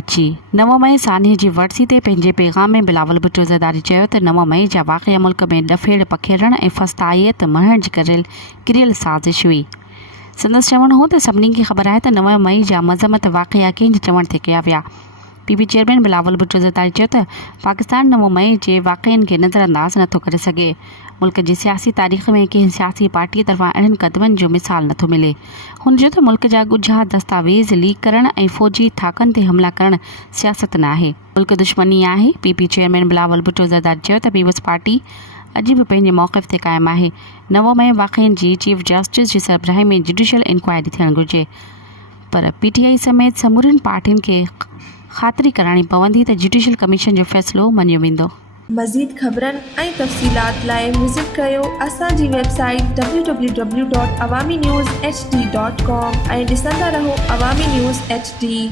कराची 9 मई सान्हे जी वरसी ते पंहिंजे पैगाम में बिलावल भुट्टो ज़रदारी चयो त 9 मई जा वाक़िआ मुल्क में ॾफेड़ पखेड़ण ऐं फस्ताइत मढ़ण जी किरियल साज़िश हुई। संदसि चवणु हो त सभिनी खे ख़बर आहे त 9 मई जा मज़म्मत वाक़िआ कंहिंजे चवण ते कया विया। पीपी चेयरमैन बिलावल भुट्टो ज़रदारी चयो त पाकिस्तान 9 मई जे वाक़िअनि खे नज़रअंदाज़ नथो करे सघे। मुल्क जी सियासी तारीख़ में कंहिं सियासी पार्टीअ तरफ़ां अहिड़नि क़दमनि जो मिसाल नथो मिले। हुन चयो त मुल्क जा ॻुझा दस्तावेज़ लीक करण ऐं फ़ौजी थाकनि ते हमला करण सियासत न आहे, मुल्क दुश्मनी आहे। पीपी चेयरमैन बिलावल भुट्टो ज़रदारी चयो त पीपल्स पार्टी अॼु बि पंहिंजे मौक़िफ़ ते क़ाइमु आहे। 9 मई वाक़िअनि जी चीफ जस्टिस जी सरबराही में जुडिशियल इंक्वायरी थियणु घुरिजे, पर PTI समेत समूरनि पार्टियुनि खे ख़ातिरी कराइणी पवंदी त जुडिशियल कमीशन जो फ़ैसिलो मञियो वेंदो। मज़ीद ख़बरनि ऐं तफ़सीलात लाइ विज़िट कयो असांजी वेबसाइट www.awamiNewsHD.com ऐं ॾिसंदा रहो अवामी न्यूज़ HD।